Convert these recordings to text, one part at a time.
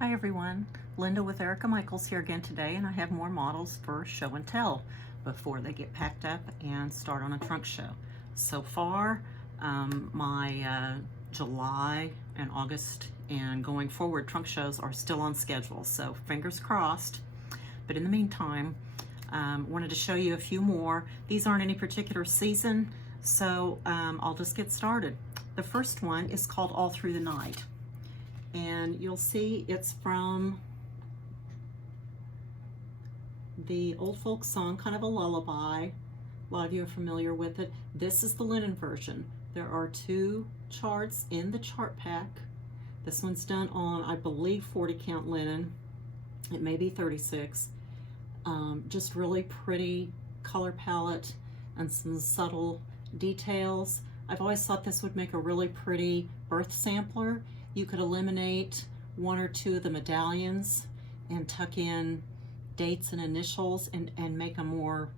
Hi everyone, Linda with Erica Michaels here again today, and I have more models for show and tell before they get packed up and start on a trunk show. So far, my July and August and going forward trunk shows are still on schedule, so fingers crossed. But in the meantime, wanted to show you a few more. These aren't any particular season, so I'll just get started. The first one is called All Through the Night. And you'll see it's from the old folk song, kind of a lullaby. A lot of you are familiar with it. This is the linen version. There are 2 charts in the chart pack. This one's done on, I believe, 40 count linen. It may be 36. Just really pretty color palette and some subtle details. I've always thought this would make a really pretty birth sampler. You could eliminate 1 or 2 of the medallions and tuck in dates and initials and make a more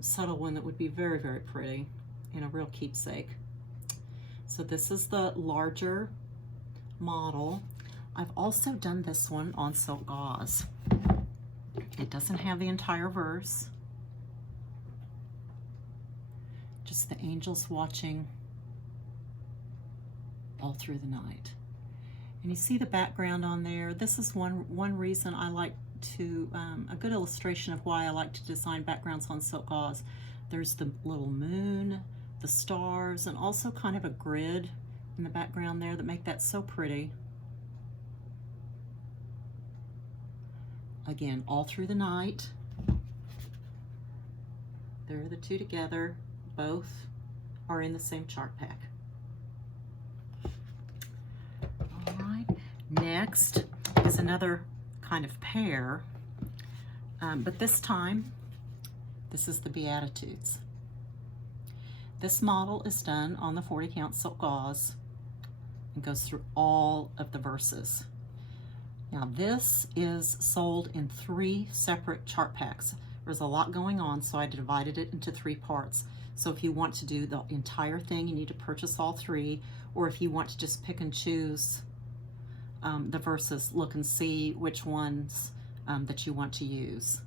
subtle one that would be very, very pretty and a real keepsake. So this is the larger model. I've also done this one on silk gauze. It doesn't have the entire verse, just the angels watching all through the night. And you see the background on there. This is one reason I like to, a good illustration of why I like to design backgrounds on silk gauze. There's the little moon, the stars, and also kind of a grid in the background there that make that so pretty. Again, all through the night. There are the 2 together. Both are in the same chart pack. Next is another kind of pair, but this time, this is the Beatitudes. This model is done on the 40 count silk gauze and goes through all of the verses. Now this is sold in 3 separate chart packs. There's a lot going on, so I divided it into 3 parts. So if you want to do the entire thing, you need to purchase all 3, or if you want to just pick and choose the verses, look and see which ones that you want to use.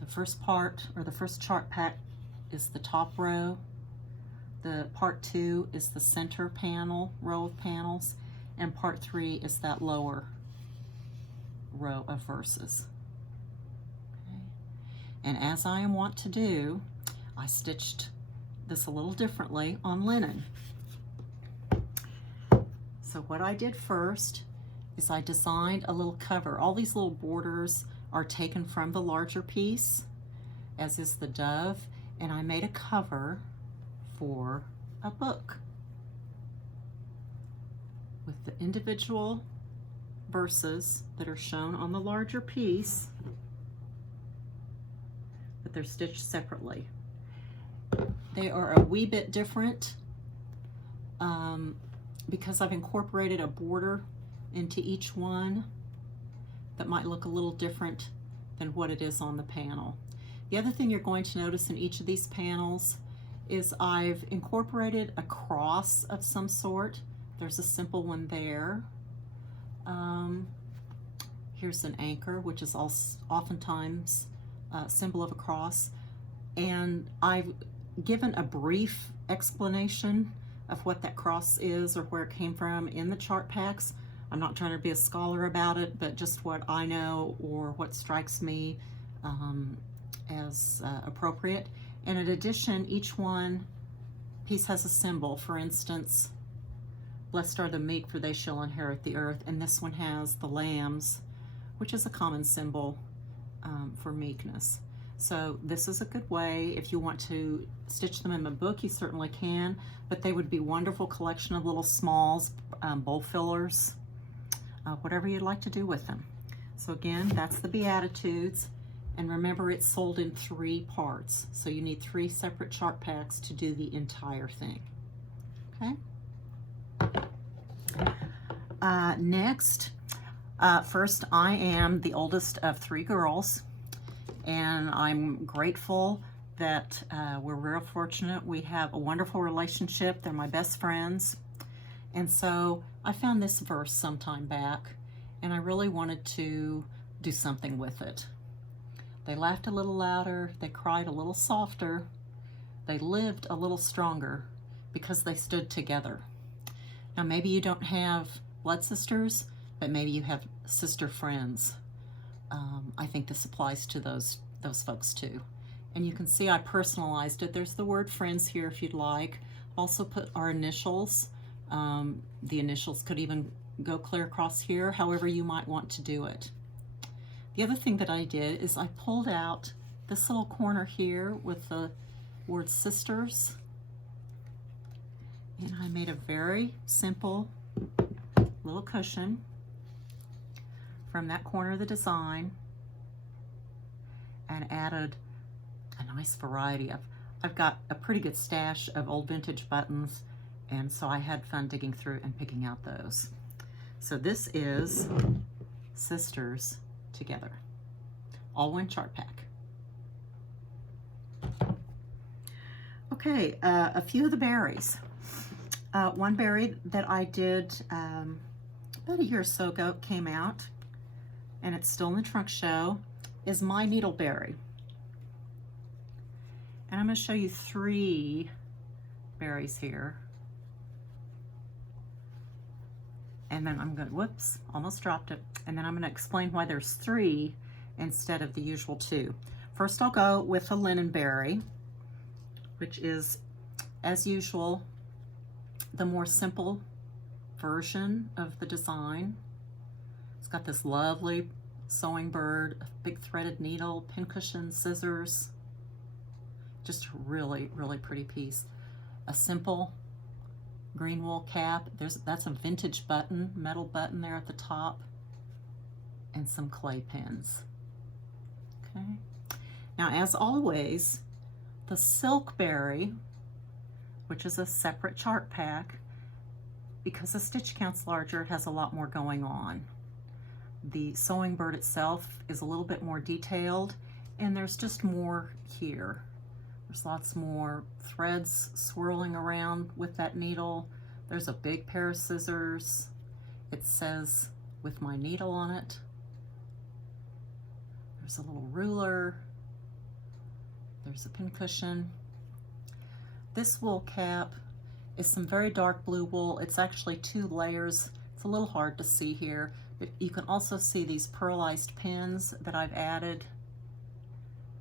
The first part, or the first chart pack, is the top row. The part 2 is the center panel, row of panels, and part 3 is that lower row of verses. Okay. And as I am wont to do, I stitched this a little differently on linen. So what I did first is I designed a little cover. All these little borders are taken from the larger piece, as is the dove, and I made a cover for a book with the individual verses that are shown on the larger piece, but they're stitched separately. They are a wee bit different because I've incorporated a border into each one that might look a little different than what it is on the panel. The other thing you're going to notice in each of these panels is I've incorporated a cross of some sort. There's a simple one there. Here's an anchor, which is oftentimes a symbol of a cross. And I've given a brief explanation of what that cross is or where it came from in the chart packs. I'm not trying to be a scholar about it, but just what I know or what strikes me as appropriate. And in addition, each one piece has a symbol. For instance, blessed are the meek, for they shall inherit the earth. And this one has the lambs, which is a common symbol for meekness. So this is a good way. If you want to stitch them in a book, you certainly can, but they would be wonderful collection of little smalls, bowl fillers, whatever you'd like to do with them. So again, that's the Beatitudes. And remember, it's sold in 3 parts. So you need 3 separate chart packs to do the entire thing. Okay? Next, first, I am the oldest of 3 girls. And I'm grateful that we're real fortunate. We have a wonderful relationship. They're my best friends. And so I found this verse sometime back, and I really wanted to do something with it. They laughed a little louder, they cried a little softer, they lived a little stronger because they stood together. Now maybe you don't have blood sisters, but maybe you have sister friends. I think this applies to those folks too. And you can see I personalized it. There's the word friends here if you'd like. Also put our initials. The initials could even go clear across here, however you might want to do it. The other thing that I did is I pulled out this little corner here with the word sisters, and I made a very simple little cushion from that corner of the design and added a nice variety of, I've got a pretty good stash of old vintage buttons, and so I had fun digging through and picking out those. So this is Sisters Together, all one chart pack. Okay, a few of the berries. One berry that I did about a year or so ago came out, and it's still in the trunk show, is my needleberry. And I'm going to show you 3 berries here. And then I'm going to, whoops, almost dropped it. And then I'm going to explain why there's 3 instead of the usual 2. First I'll go with a linenberry, which is, as usual, the more simple version of the design. It's got this lovely sewing bird, a big threaded needle, pincushion, scissors. Just a really, really pretty piece. A simple green wool cap. That's a vintage button, metal button there at the top, and some clay pins. Okay. Now, as always, the silkberry, which is a separate chart pack, because the stitch count's larger, it has a lot more going on. The sewing bird itself is a little bit more detailed, and there's just more here. There's lots more threads swirling around with that needle. There's a big pair of scissors. It says with my needle on it. There's a little ruler. There's a pincushion. This wool cap is some very dark blue wool. It's actually 2 layers. It's a little hard to see here, but you can also see these pearlized pins that I've added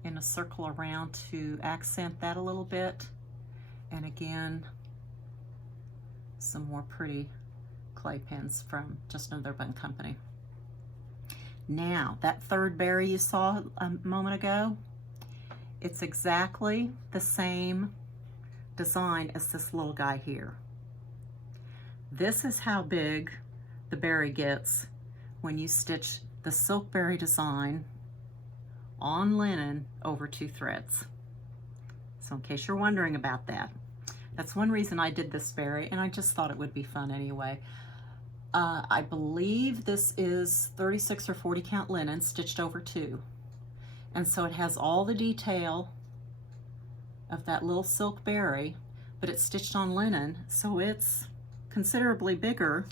in a circle around to accent that a little bit. And again, some more pretty clay pins from Just Another Button Company. Now, that 3rd berry you saw a moment ago, it's exactly the same design as this little guy here. This is how big the berry gets when you stitch the silkberry design on linen over 2 threads. So in case you're wondering about that, that's one reason I did this berry, and I just thought it would be fun anyway. I believe this is 36 or 40 count linen stitched over 2. And so it has all the detail of that little silk berry, but it's stitched on linen, so it's considerably bigger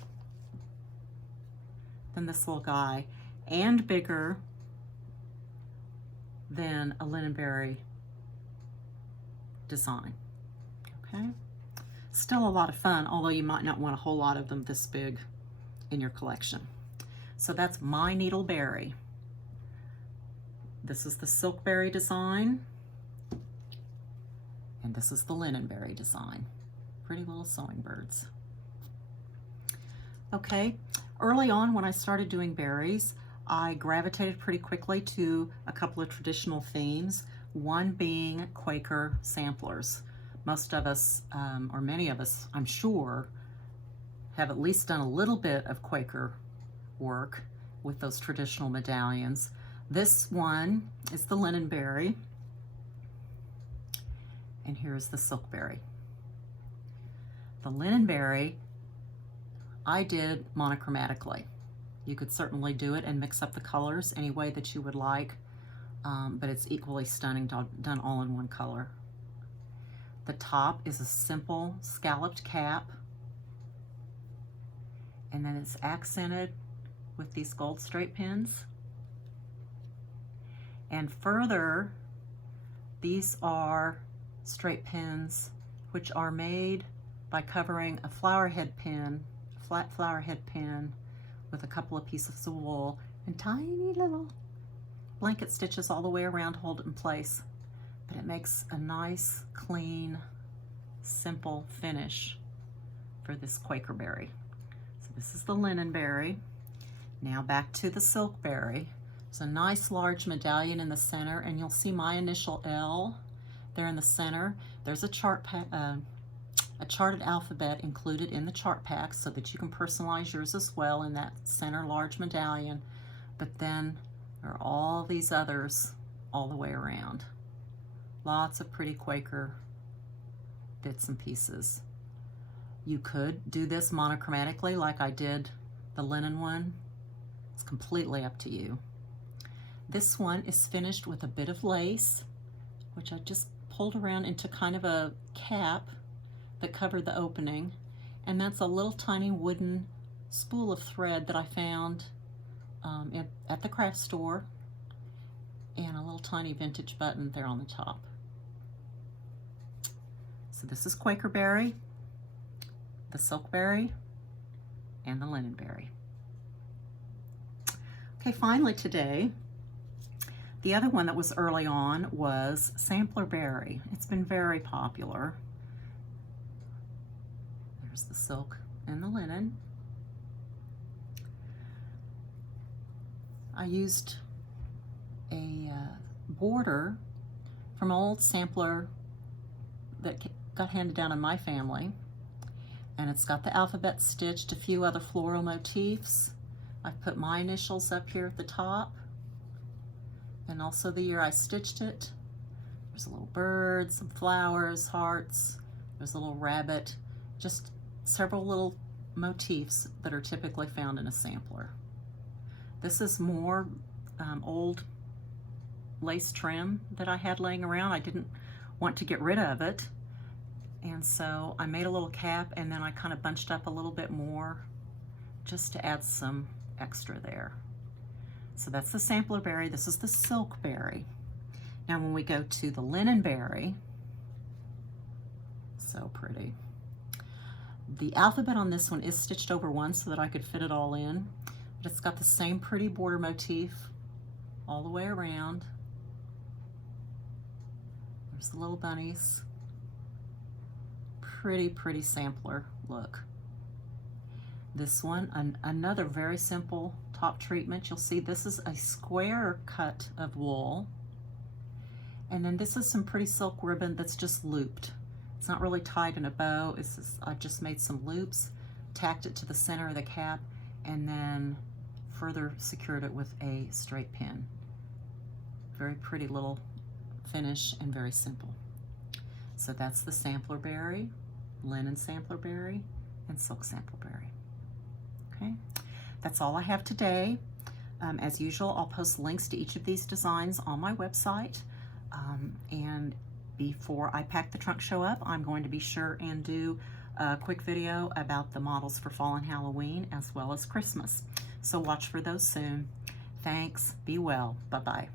than this little guy, and bigger than a linenberry design. Okay, still a lot of fun, although you might not want a whole lot of them this big in your collection. So that's my needleberry. This is the silkberry design, and this is the linenberry design. Pretty little sewing birds. Okay, early on when I started doing berries, I gravitated pretty quickly to a couple of traditional themes, one being Quaker samplers. Most of us, or many of us, I'm sure, have at least done a little bit of Quaker work with those traditional medallions. This one is the linenberry, and here's the silkberry. The linenberry I did monochromatically. You could certainly do it and mix up the colors any way that you would like, but it's equally stunning done all in one color. The top is a simple scalloped cap, and then it's accented with these gold straight pins. And further, these are straight pins which are made by covering a flower head pin, flat flower head pin, with a couple of pieces of wool and tiny little blanket stitches all the way around to hold it in place. But it makes a nice, clean, simple finish for this Quaker berry. So this is the linen berry. Now back to the silk berry. There's a nice large medallion in the center, and you'll see my initial L there in the center. There's a charted alphabet included in the chart pack so that you can personalize yours as well in that center large medallion. But then there are all these others all the way around. Lots of pretty Quaker bits and pieces. You could do this monochromatically like I did the linen one. It's completely up to you. This one is finished with a bit of lace, which I just pulled around into kind of a cap that covered the opening. And that's a little tiny wooden spool of thread that I found at the craft store, and a little tiny vintage button there on the top. So this is Quaker berry, the silk berry, and the linen berry. Okay, finally today, the other one that was early on was sampler berry. It's been very popular. There's the silk and the linen. I used a border from an old sampler that got handed down in my family, and it's got the alphabet stitched, a few other floral motifs. I've put my initials up here at the top, and also the year I stitched it. There's a little bird, some flowers, hearts, there's a little rabbit, just several little motifs that are typically found in a sampler. This is more old lace trim that I had laying around. I didn't want to get rid of it, and so I made a little cap, and then I kind of bunched up a little bit more just to add some extra there. So that's the sampler berry. This is the silk berry. Now when we go to the linen berry, so pretty. The alphabet on this one is stitched over one so that I could fit it all in, but it's got the same pretty border motif all the way around. There's the little bunnies. Pretty, pretty sampler look. This one, another very simple top treatment. You'll see this is a square cut of wool. And then this is some pretty silk ribbon that's just looped. It's not really tied in a bow. It's just, I've just made some loops, tacked it to the center of the cap, and then further secured it with a straight pin. Very pretty little finish and very simple. So that's the sampler berry, linen sampler berry, and silk sampler berry. Okay, that's all I have today. As usual, I'll post links to each of these designs on my website. And before I pack the trunk show up, I'm going to be sure and do a quick video about the models for fall and Halloween as well as Christmas. So watch for those soon. Thanks, be well, bye-bye.